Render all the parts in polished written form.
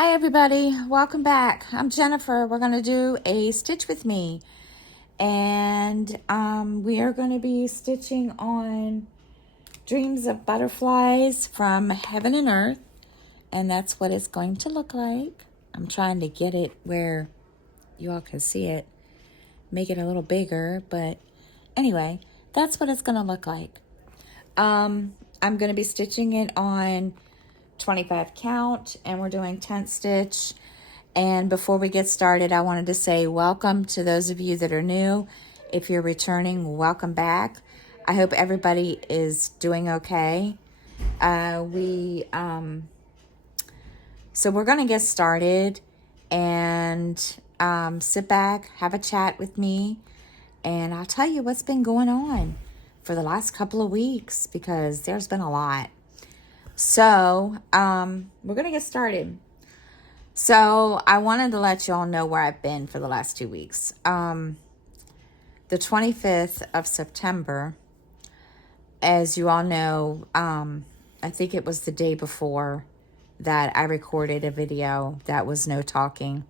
Hi everybody, welcome back. I'm Jennifer. We're going to do a stitch with me. And we are going to be stitching on Dreams of Butterflies from Heaven and Earth. And that's what it's going to look like. I'm trying to get it where you all can see it. Make it a little bigger, but anyway, that's what it's going to look like. I'm going to be stitching it on 25 count, and we're doing 10 stitch. And before we get started, I wanted to say welcome to those of you that are new. If you're returning, welcome back. I hope everybody is doing okay. So we're going to get started and sit back, have a chat with me, and I'll tell you what's been going on for the last couple of weeks, because there's been a lot. So we're going to get started. So I wanted to let you all know where I've been for the last 2 weeks. The 25th of September, as you all know, I think it was the day before that I recorded a video that was no talking.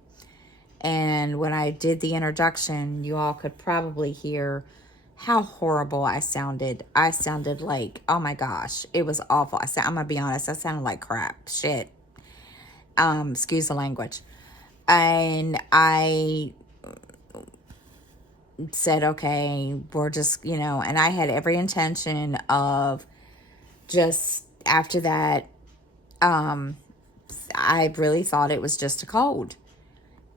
And when I did the introduction, you all could probably hear how horrible I sounded. I sounded like, oh my gosh, it was awful. I'm going to be honest, I sounded like crap. Shit. Excuse the language. And I said, okay, we're just, and I had every intention of just after that, I really thought it was just a cold.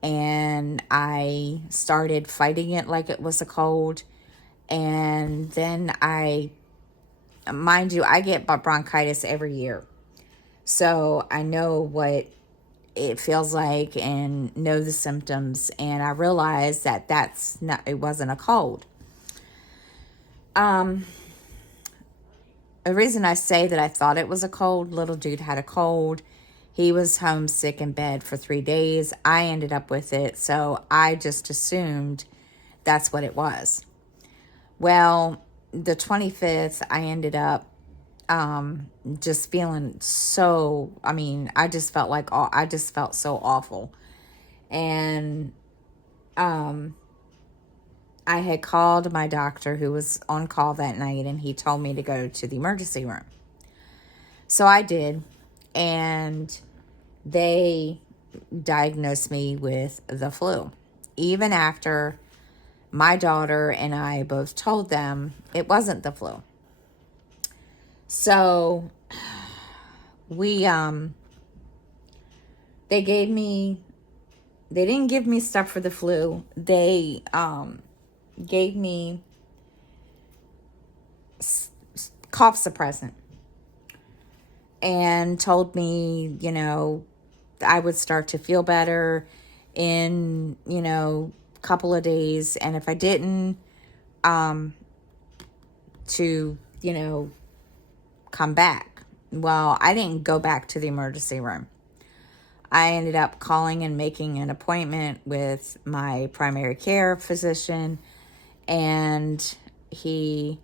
And I started fighting it like it was a cold. And then mind you, I get bronchitis every year. So I know what it feels like and know the symptoms. And I realized that it wasn't a cold. The reason I say that I thought it was a cold, little dude had a cold. He was homesick in bed for 3 days. I ended up with it, so I just assumed that's what it was. Well, the 25th, I ended up just feeling so, I just felt so awful. And I had called my doctor who was on call that night, and he told me to go to the emergency room. So I did, and they diagnosed me with the flu. Even after my daughter and I both told them it wasn't the flu. So they didn't give me stuff for the flu. They gave me cough suppressant and told me, I would start to feel better in, a couple of days. And if I didn't, to, come back. Well, I didn't go back to the emergency room. I ended up calling and making an appointment with my primary care physician, and he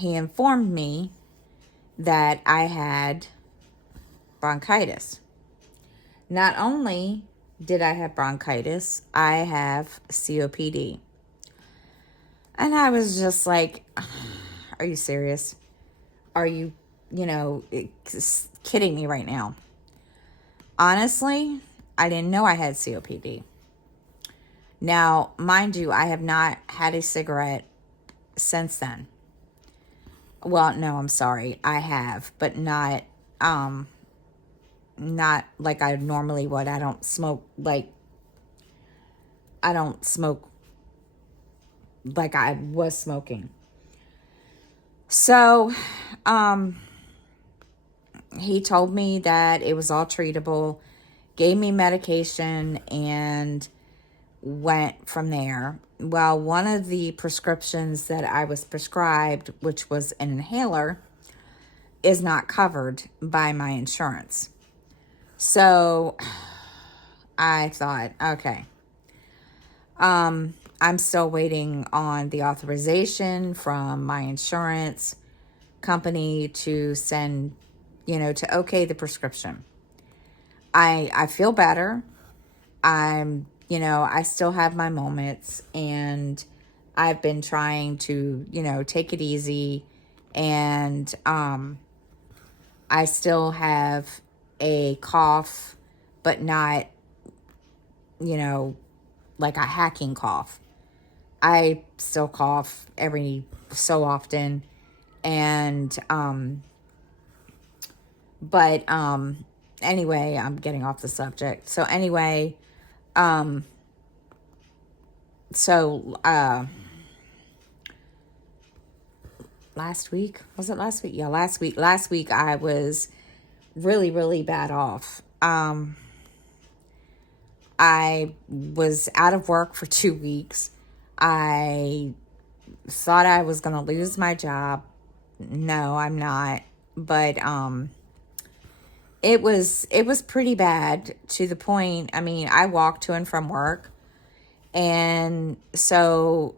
informed me that I had bronchitis. Not only did I have bronchitis, I have COPD. And I was just like, are you serious? Are you, kidding me right now? Honestly, I didn't know I had COPD. Now, mind you, I have not had a cigarette since then. Well, no, I'm sorry. I have, but not like I normally would. I don't smoke like I was smoking. So, he told me that it was all treatable, gave me medication, and went from there. Well, one of the prescriptions that I was prescribed, which was an inhaler, is not covered by my insurance. So I thought, okay, I'm still waiting on the authorization from my insurance company to send, to okay the prescription. I feel better. I still have my moments, and I've been trying to, take it easy, and I still have a cough, but not, like a hacking cough. I still cough every so often, and but anyway, I'm getting off the subject. So anyway, so last week, was it last week? Yeah, last week I was really, really bad off. I was out of work for 2 weeks. I thought I was going to lose my job. No, I'm not. But it was pretty bad, to the point, I mean, I walked to and from work. And so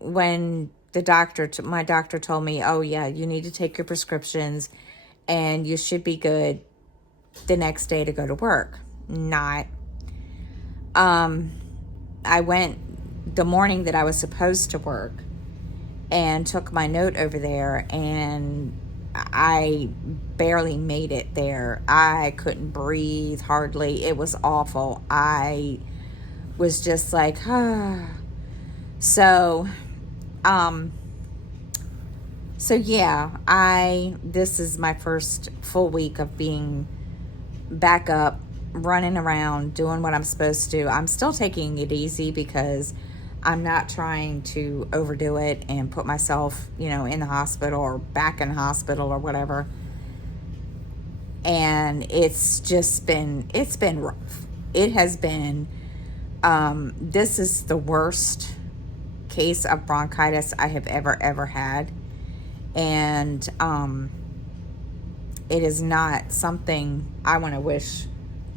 when my doctor told me, oh yeah, you need to take your prescriptions and you should be good the next day to go to work. Not. I went the morning that I was supposed to work and took my note over there, and I barely made it there. I couldn't breathe hardly. It was awful. I was just like, ah. So yeah, this is my first full week of being back up, running around, doing what I'm supposed to do. I'm still taking it easy because I'm not trying to overdo it and put myself, in the hospital or back in the hospital or whatever. And it's been rough. It has been, this is the worst case of bronchitis I have ever had. And it is not something I want to wish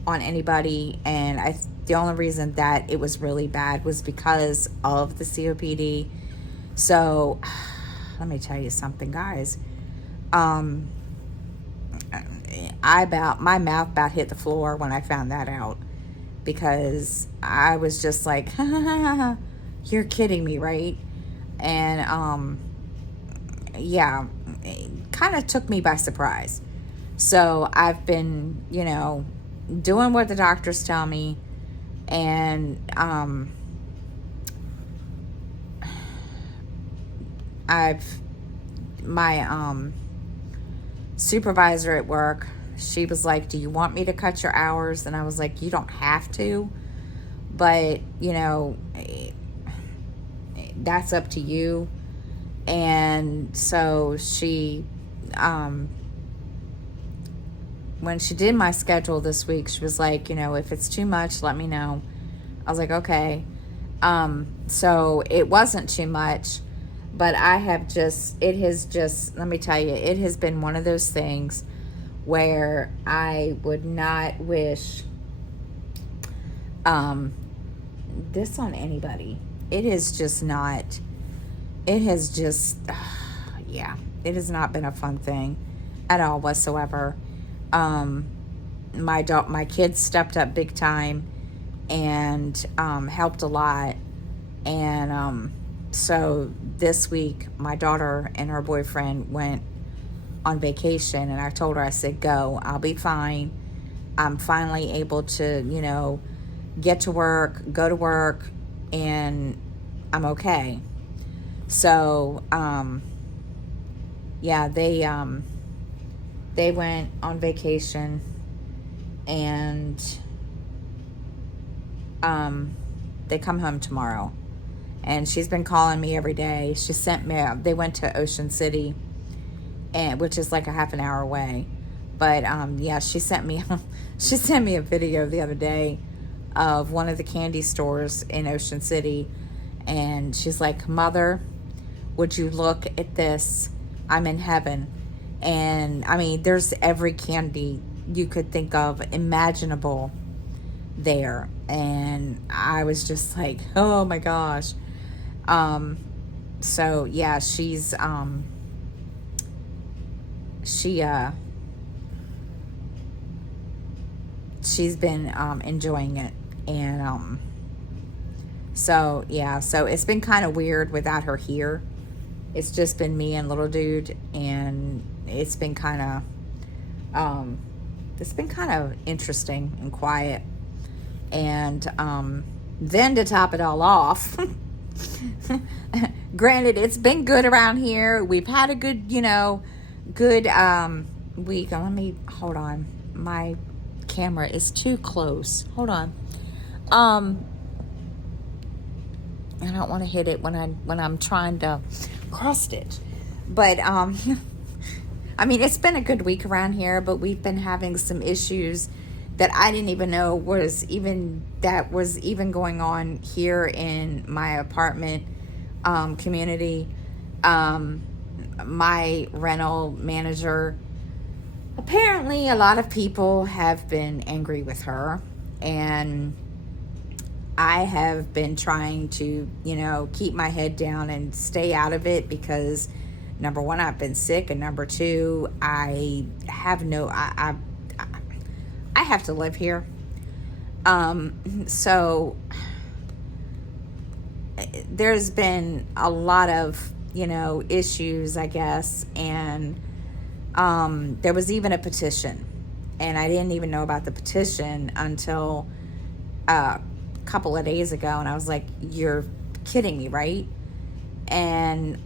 on anybody. And the only reason that it was really bad was because of the COPD. So let me tell you something, guys. My mouth about hit the floor when I found that out, because I was just like, you're kidding me, right? And yeah, it kind of took me by surprise. So I've been, doing what the doctors tell me, and my supervisor at work, she was like, do you want me to cut your hours? And I was like, you don't have to, but that's up to you. And so she, when she did my schedule this week, she was like, if it's too much, let me know. I was like, okay. So it wasn't too much, but let me tell you, it has been one of those things where I would not wish this on anybody. It has just, yeah, it has not been a fun thing at all whatsoever. My kids stepped up big time and helped a lot. And so this week, my daughter and her boyfriend went on vacation, and I told her, I said, go, I'll be fine. I'm finally able to, get to work, go to work, and I'm okay. So, yeah, they went on vacation, and they come home tomorrow. And she's been calling me every day. They went to Ocean City, which is like a half an hour away. But yeah, she sent me a video the other day of one of the candy stores in Ocean City, and she's like, Mother, would you look at this? I'm in heaven. And I mean, there's every candy you could think of imaginable there. And I was just like, oh my gosh. So yeah, she's she's been enjoying it. And so yeah, so it's been kind of weird without her here. It's just been me and little dude, and it's been kind of interesting and quiet. And then to top it all off, granted, it's been good around here. We've had a good week. Let me hold on. My camera is too close. Hold on. I don't want to hit it when I'm trying to cross stitch. But I mean, it's been a good week around here, but we've been having some issues that I didn't even know was even going on here in my apartment community. My rental manager, apparently a lot of people have been angry with her, and I have been trying to, keep my head down and stay out of it because, number one, I've been sick, and number two, I have to live here. So there's been a lot of, issues, I guess, and there was even a petition, and I didn't even know about the petition until a couple of days ago, and I was like, you're kidding me, right? And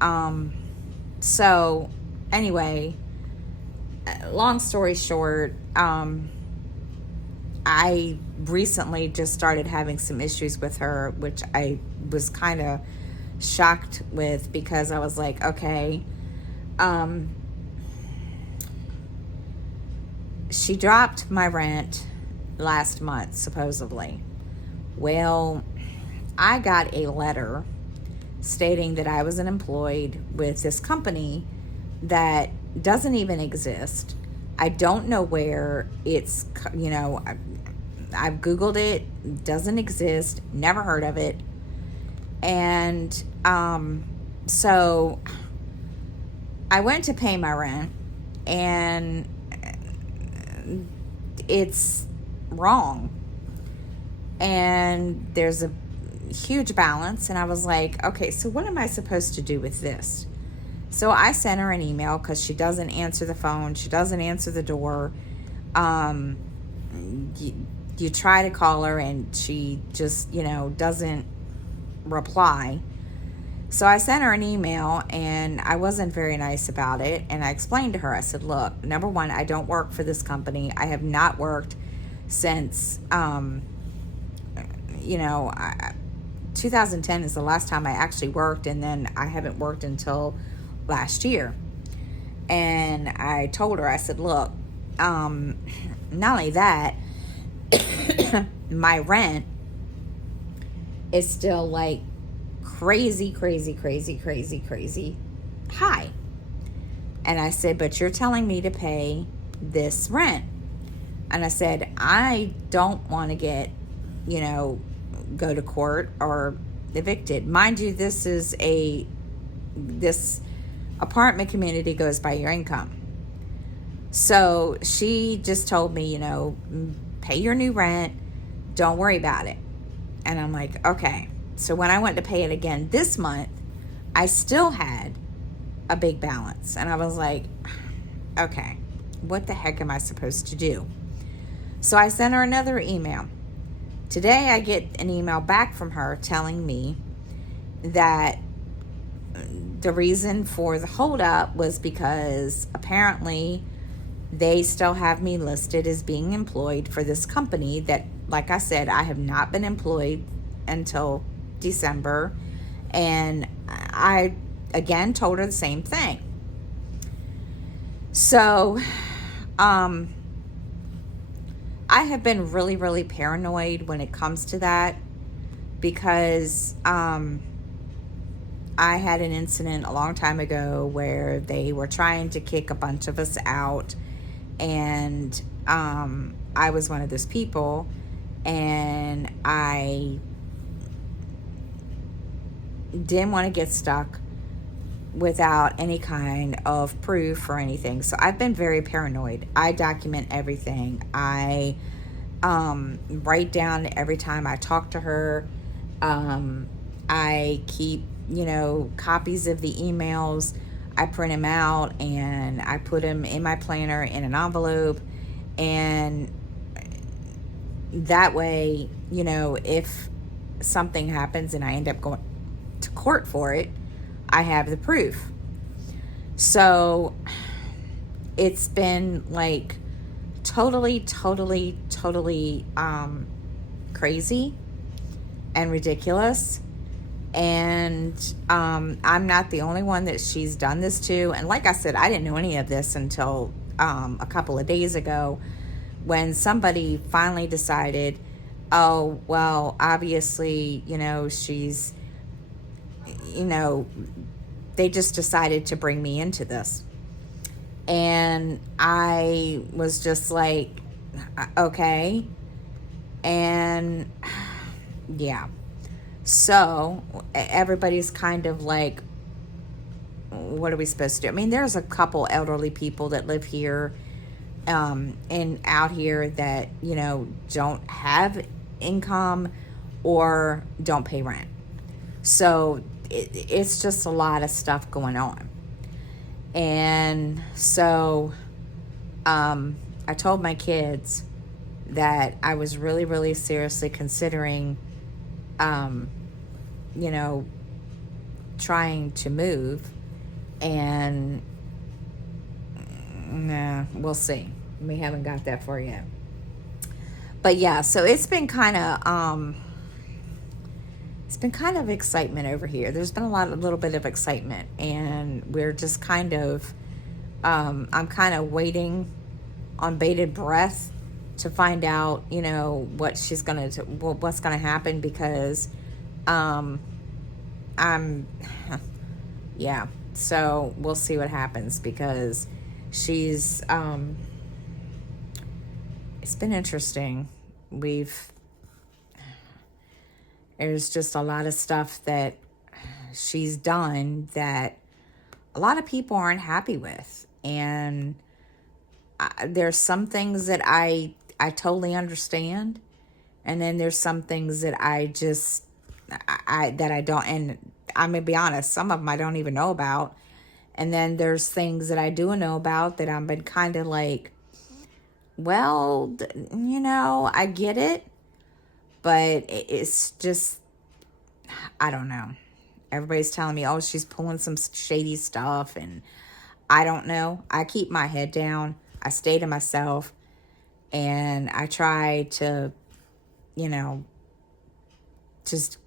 so anyway, long story short, I recently just started having some issues with her, which I was kind of shocked with, because I was like, okay, she dropped my rent last month, supposedly. Well, I got a letter stating that I was unemployed with this company that doesn't even exist. I don't know where it's, I've Googled it, doesn't exist, never heard of it. And so I went to pay my rent, and it's wrong. And there's a huge balance, and I was like, okay, so what am I supposed to do with this? So I sent her an email because she doesn't answer the phone. She doesn't answer the door. You try to call her, and she just, doesn't reply. So I sent her an email, and I wasn't very nice about it. And I explained to her, I said, look, number one, I don't work for this company. I have not worked since, 2010 is the last time I actually worked, and then I haven't worked until last year. And I told her, I said, look, not only that, my rent is still like crazy high. And I said, but you're telling me to pay this rent. And I said, I don't want to get, go to court or evicted. Mind you, this apartment community goes by your income. So she just told me, pay your new rent, don't worry about it. And I'm like, okay. So when I went to pay it again this month, I still had a big balance. And I was like, okay, what the heck am I supposed to do? So I sent her another email. Today I get an email back from her telling me that the reason for the holdup was because apparently they still have me listed as being employed for this company that, like I said, I have not been employed until December. And I, again, told her the same thing. So, I have been really paranoid when it comes to that, because I had an incident a long time ago where they were trying to kick a bunch of us out, and I was one of those people, and I didn't want to get stuck. without any kind of proof or anything. So I've been very paranoid. I document everything. I write down every time I talk to her. I keep, copies of the emails. I print them out and I put them in my planner in an envelope. And that way, if something happens and I end up going to court for it, I have the proof. So it's been like totally crazy and ridiculous. And I'm not the only one that she's done this to. And like I said, I didn't know any of this until a couple of days ago, when somebody finally decided, oh, well, obviously, she's, they just decided to bring me into this. And I was just like, okay. And yeah. So everybody's kind of like, what are we supposed to do? I mean, there's a couple elderly people that live here and out here that, don't have income or don't pay rent. So it's just a lot of stuff going on. And so I told my kids that I was really seriously considering, trying to move. And nah, we'll see. We haven't got that far yet. But yeah, so it's been kind of excitement over here. There's been a little bit of excitement, and we're just kind of I'm kind of waiting on bated breath to find out, what's gonna happen, because I'm yeah. So we'll see what happens, because she's it's been interesting. There's just a lot of stuff that she's done that a lot of people aren't happy with. And there's some things that I totally understand. And then there's some things that I don't, and I'm going to be honest, some of them I don't even know about. And then there's things that I do know about that I've been kind of like, well, I get it, but it's just, I don't know. Everybody's telling me, oh, she's pulling some shady stuff, and I don't know. I keep my head down. I stay to myself, and I try to, just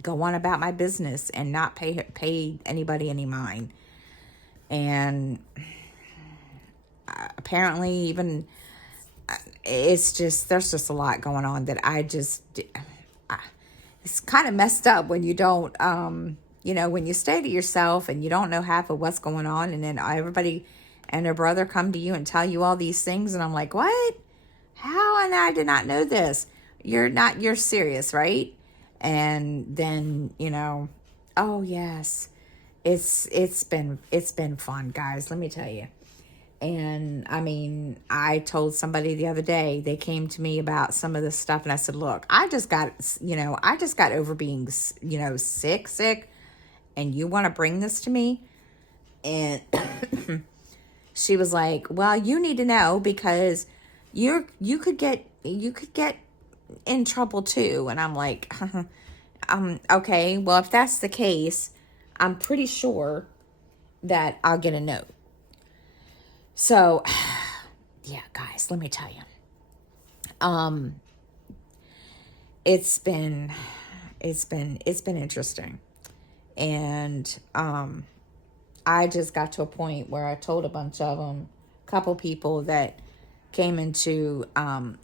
go on about my business and not pay anybody any mind. And apparently, even it's just, there's just a lot going on that it's kind of messed up when you don't, when you stay to yourself and you don't know half of what's going on, and then everybody and their brother come to you and tell you all these things, and I'm like, what? How? And I did not know this. You're serious, right? And then, oh yes, it's been fun, guys, let me tell you. And I mean, I told somebody the other day, they came to me about some of this stuff, and I said, look, I just got over being, sick, and you want to bring this to me? And she was like, well, you need to know, because you could get in trouble too. And I'm like, okay, well, if that's the case, I'm pretty sure that I'll get a note. So, yeah, guys, let me tell you, it's been interesting. And, I just got to a point where I told a couple people that came into,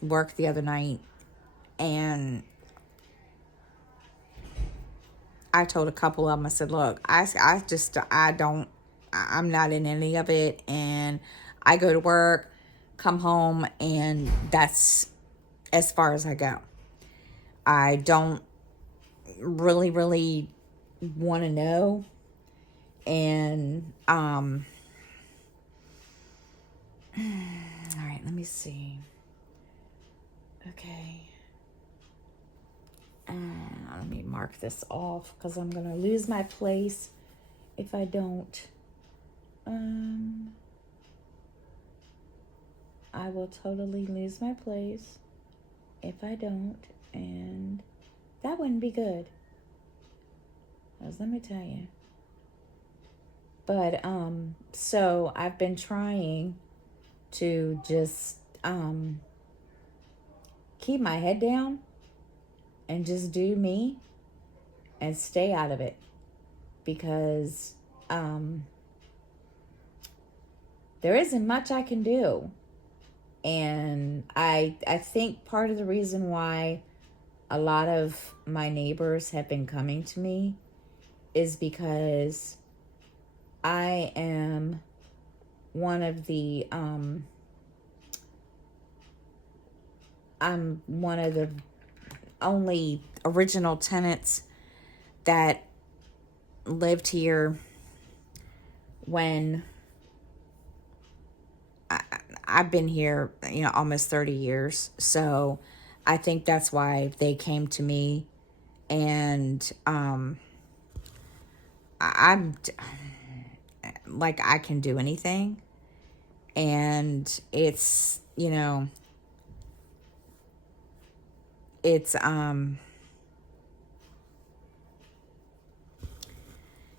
work the other night, and I told a couple of them, I said, look, I'm not in any of it, and I go to work, come home, and that's as far as I go. I don't really want to know And, all right, let me see. Okay. Let me mark this off because I'm going to lose my place if I don't. I will totally lose my place if I don't, and that wouldn't be good. Because let me tell you. But, so I've been trying to just, keep my head down and just do me and stay out of it. Because, there isn't much I can do. And I think part of the reason why a lot of my neighbors have been coming to me is because I am one of the I'm one of the only original tenants that lived here when I've been here, almost 30 years. So I think that's why they came to me. And I'm like, I can do anything. And it's, it's,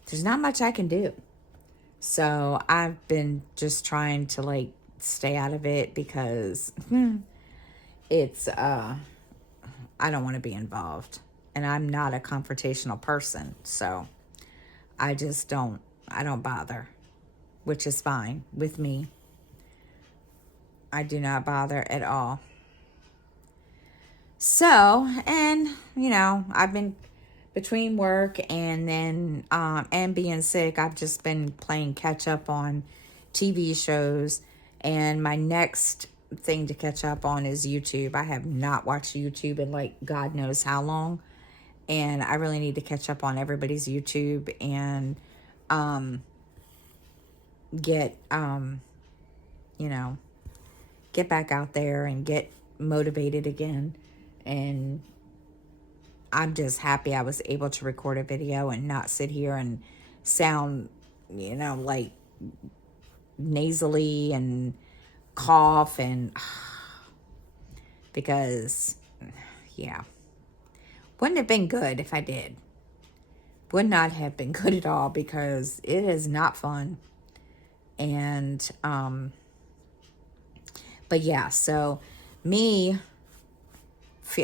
there's not much I can do. So I've been just trying to like stay out of it because it's, I don't want to be involved. And I'm not a confrontational person. So I don't bother, which is fine with me. I do not bother at all. So, and, I've been between work and then, and being sick, I've just been playing catch up on TV shows. And my next thing to catch up on is YouTube. I have not watched YouTube in like God knows how long. And I really need to catch up on everybody's YouTube and get get back out there and get motivated again. And I'm just happy I was able to record a video and not sit here and sound like nasally and cough and because wouldn't have been good if I did. Would not have been good at all because it is not fun. And but yeah, so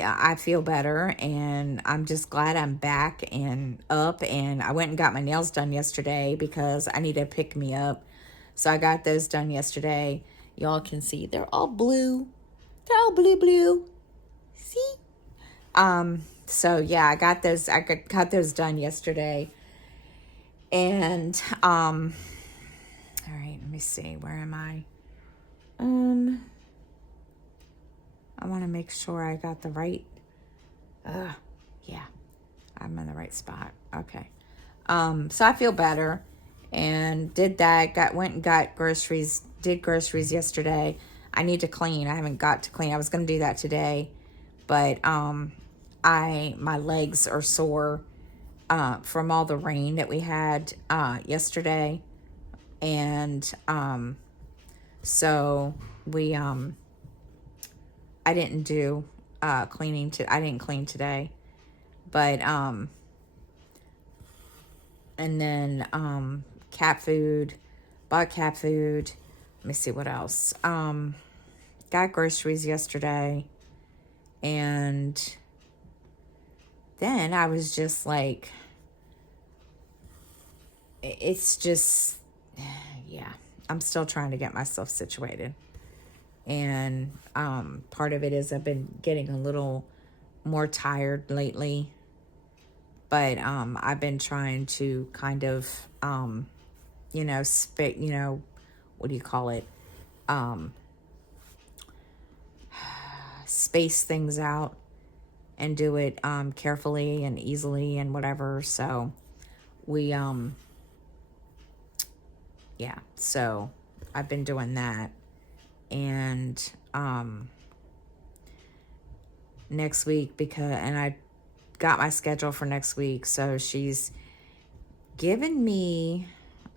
I feel better, and I'm just glad I'm back and up. And I went and got my nails done yesterday because I need to pick me up. So I got those done yesterday. Y'all can see they're all blue. They're all blue. See? So yeah, I got those done yesterday. And all right, let me see. Where am I? I want to make sure I got the right. Yeah, I'm in the right spot. Okay. So I feel better, and did that. Went and got groceries. Did groceries yesterday. I need to clean. I haven't got to clean. I was gonna do that today, but my legs are sore from all the rain that we had yesterday, and so we I didn't do cleaning. I didn't clean today, but and then cat food. Bought cat food. Let me see what else. Got groceries yesterday, and then I was just like, it's just, yeah. I'm still trying to get myself situated. And part of it is I've been getting a little more tired lately. But I've been trying to kind of, what do you call it? Space things out and do it carefully and easily and whatever. So we yeah, so I've been doing that. And next week, and I got my schedule for next week, so she's given me,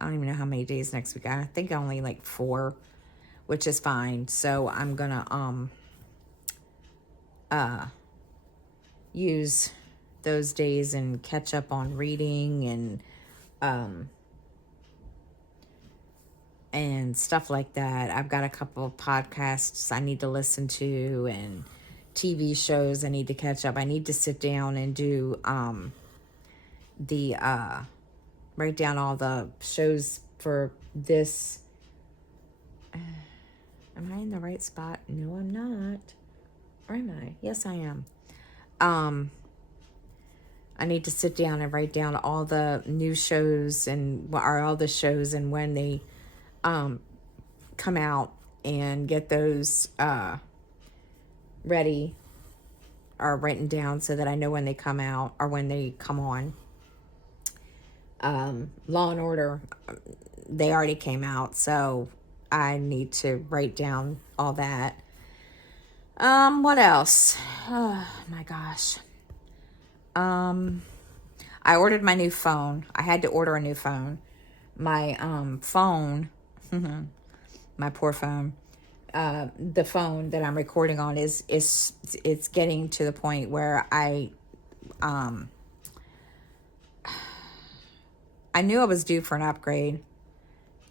I don't even know how many days next week. I think only like 4, which is fine. So I'm gonna use those days and catch up on reading and stuff like that. I've got a couple of podcasts I need to listen to and TV shows I need to catch up. I need to sit down and do the write down all the shows for this. Am I in the right spot? No, I'm not. Or am I? Yes, I am. I need to sit down and write down all the new shows and all the shows and when they come out, and get those ready or written down so that I know when they come out or when they come on. Law and Order, they already came out, so I need to write down all that. What else? Oh my gosh. I ordered my new phone. I had to order a new phone. My phone, my poor phone, the phone that I'm recording on is it's getting to the point where I knew I was due for an upgrade.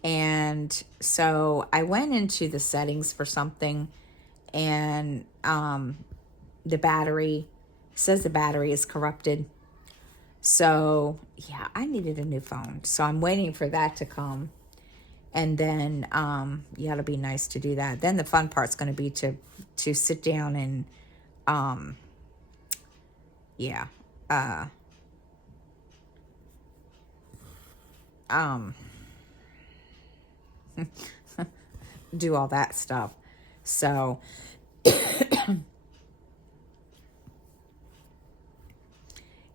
And so I went into the settings for something, and the battery says the battery is corrupted. So yeah, I needed a new phone. So I'm waiting for that to come. And then yeah, it'll be nice to do that. Then the fun part's going to be to sit down and yeah, do all that stuff. So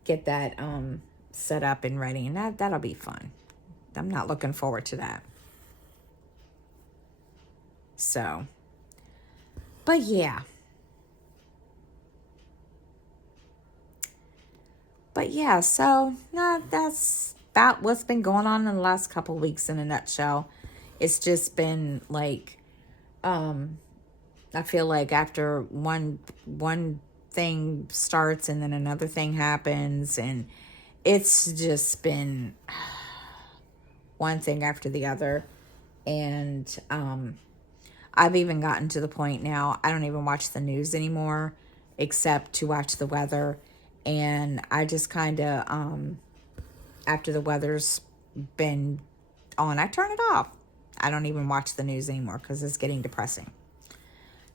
get that set up and ready, and that'll be fun. I'm not looking forward to that. So, but yeah. So that's about what's been going on in the last couple of weeks in a nutshell. It's just been like, I feel like after one thing starts and then another thing happens, and it's just been one thing after the other. And I've even gotten to the point now, I don't even watch the news anymore except to watch the weather. And I just kind of, after the weather's been on, I turn it off. I don't even watch the news anymore because it's getting depressing.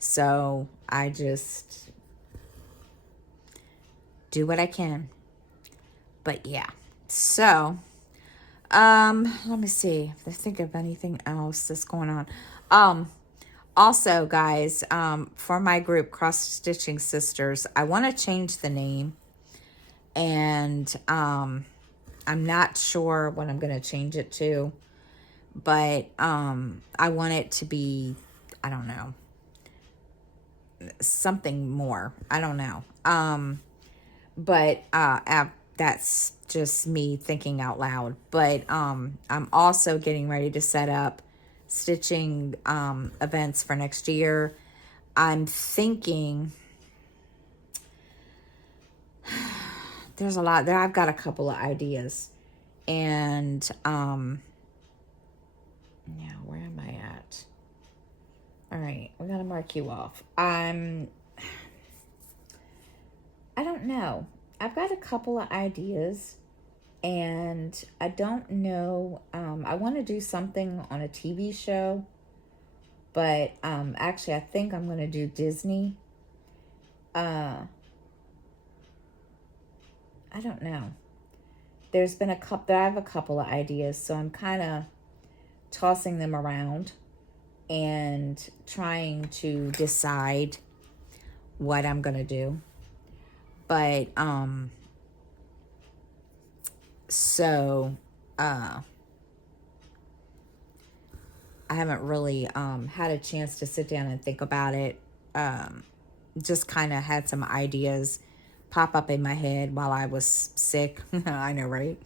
So I just do what I can. But yeah. So, let me see if I think of anything else that's going on. Also, guys, for my group, Cross Stitching Sisters, I want to change the name. And I'm not sure what I'm going to change it to. But I want it to be, I don't know, something more. I don't know. But that's just me thinking out loud. But I'm also getting ready to set up stitching events for next year. I'm thinking there's a lot there. I've got a couple of ideas. And yeah, where am I at? All right, we're gonna mark you off. I don't know. I've got a couple of ideas, and I don't know. I want to do something on a TV show, but actually, I think I'm gonna do Disney. I don't know. There's been I have a couple of ideas, so I'm kind of tossing them around and trying to decide what I'm gonna do. But so I haven't really had a chance to sit down and think about it. Just kind of had some ideas pop up in my head while I was sick. I know, right?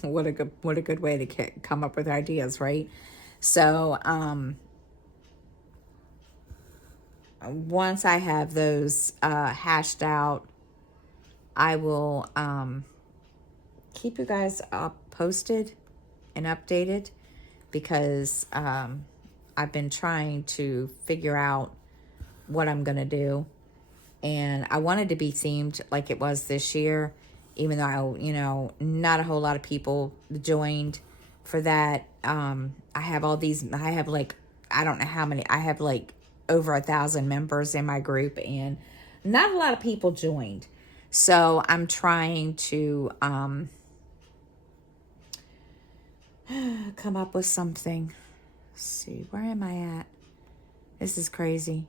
What a good way to come up with ideas, right? So once I have those hashed out, I will keep you guys posted and updated, because I've been trying to figure out what I'm going to do. And I wanted to be themed like it was this year, even though, not a whole lot of people joined for that. I have like, I don't know how many, I have like over 1,000 members in my group, and not a lot of people joined. So I'm trying to come up with something. Let's see, where am I at? This is crazy.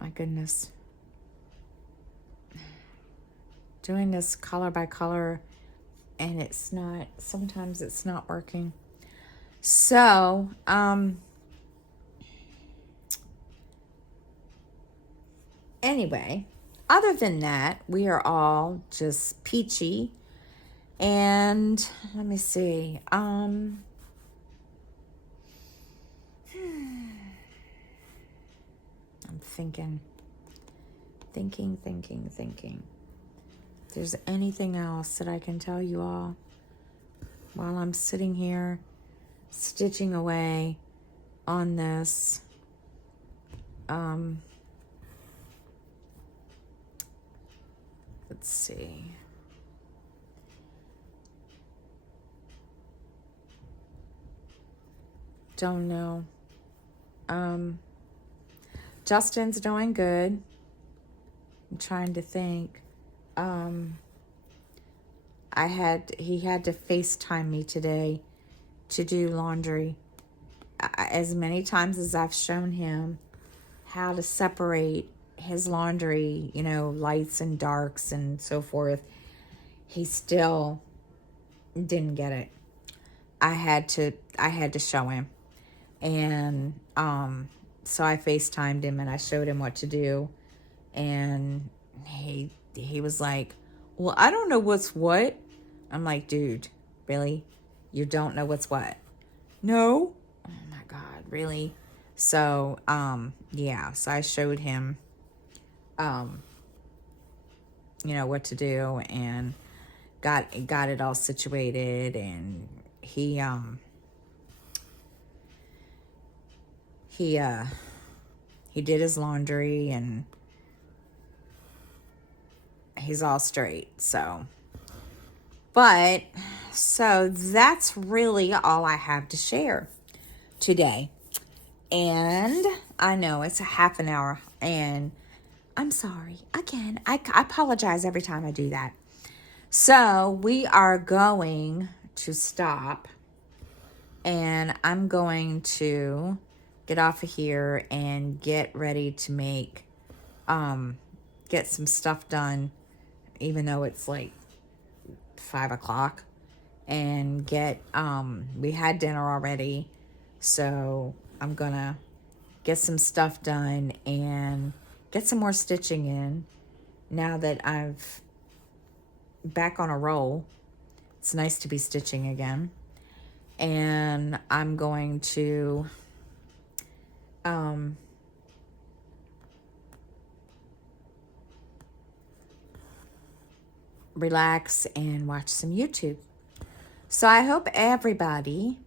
My goodness. Doing this color by color, and sometimes it's not working. So, anyway, other than that, we are all just peachy. And let me see. I'm thinking. If there's anything else that I can tell you all while I'm sitting here stitching away on this. Let's see. Don't know. Justin's doing good. I'm trying to think. He had to FaceTime me today to do laundry. As many times as I've shown him how to separate his laundry, lights and darks and so forth, he still didn't get it. I had to show him. And so I FaceTimed him and I showed him what to do. And he was like, well, I don't know what's what. I'm like, dude, really? You don't know what's what? No. Oh my God, really? So, yeah, so I showed him, what to do, and got it all situated, and he did his laundry, and he's all straight. So that's really all I have to share today. And I know it's a half an hour, and I'm sorry. Again, I apologize every time I do that. So we are going to stop, and I'm going to get off of here and get ready to make, get some stuff done, even though it's like 5:00, and we had dinner already. So I'm gonna get some stuff done and get some more stitching in now that I've back on a roll. It's nice to be stitching again. And I'm going to relax and watch some YouTube. So I hope everybody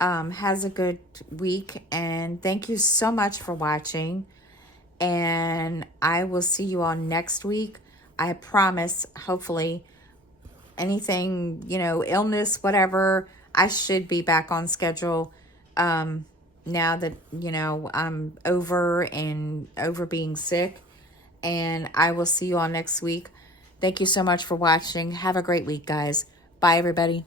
has a good week, and thank you so much for watching, and I will see you all next week. I promise, hopefully, anything, illness, whatever, I should be back on schedule now that, I'm over being sick, and I will see you all next week. Thank you so much for watching. Have a great week, guys. Bye, everybody.